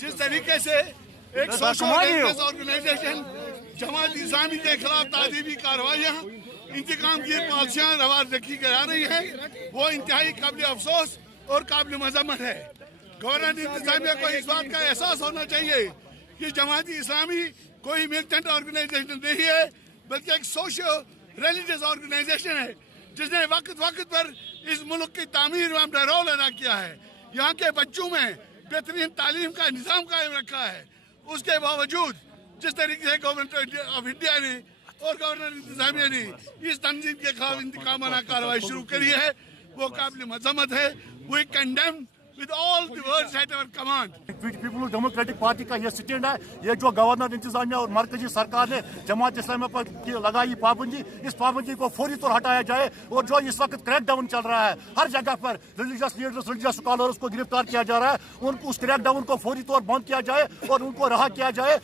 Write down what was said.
जिस तरीके से एक सोशल ऑर्गेनाइजेशन जमात इस्लामी के खिलाफ तादीबी कार्रवाइयाँ इंतकाम की पॉलिसियाँ रवा रखी जा रही हैं, वो इंतहाई काबिल अफसोस और काबिल मजम्मत है। गवर्नर इंतजामिया को इस बात का एहसास होना चाहिए कि जमात इस्लामी कोई मिलिटेंट ऑर्गेनाइजेशन नहीं है, बल्कि एक सोशल रिलीजियस ऑर्गेनाइजेशन है जिसने वक्त वक्त पर इस मुल्क की तामीर में अपना रोल अदा किया है। यहाँ के बच्चों में बेहतरीन तालीम का निज़ाम कायम रखा है। उसके बावजूद जिस तरीके से गवर्नमेंट ऑफ इंडिया ने और गवर्नर इंतजामिया ने इस तंजीम के खिलाफ इंतकामाना कार्रवाई शुरू करी है, वो काबिल मजम्मत है। We condemn with all the words at our command. Peoples Democratic Party का ये स्टैंड है। ये जो गवर्नर इंतजामिया और मरकजी सरकार ने जमात इस्लामी पर लगाई पाबंदी, इस पाबंदी को फौरी तौर हटाया जाए। और जो इस वक्त क्रैक डाउन चल रहा है, हर जगह पर रिलीजियस लीडर्स, रिलीजियस स्कॉलर्स को गिरफ्तार किया जा रहा है, उनको उस क्रैक डाउन को फौरी तौर बंद किया जाए और उनको रहा किया जाए।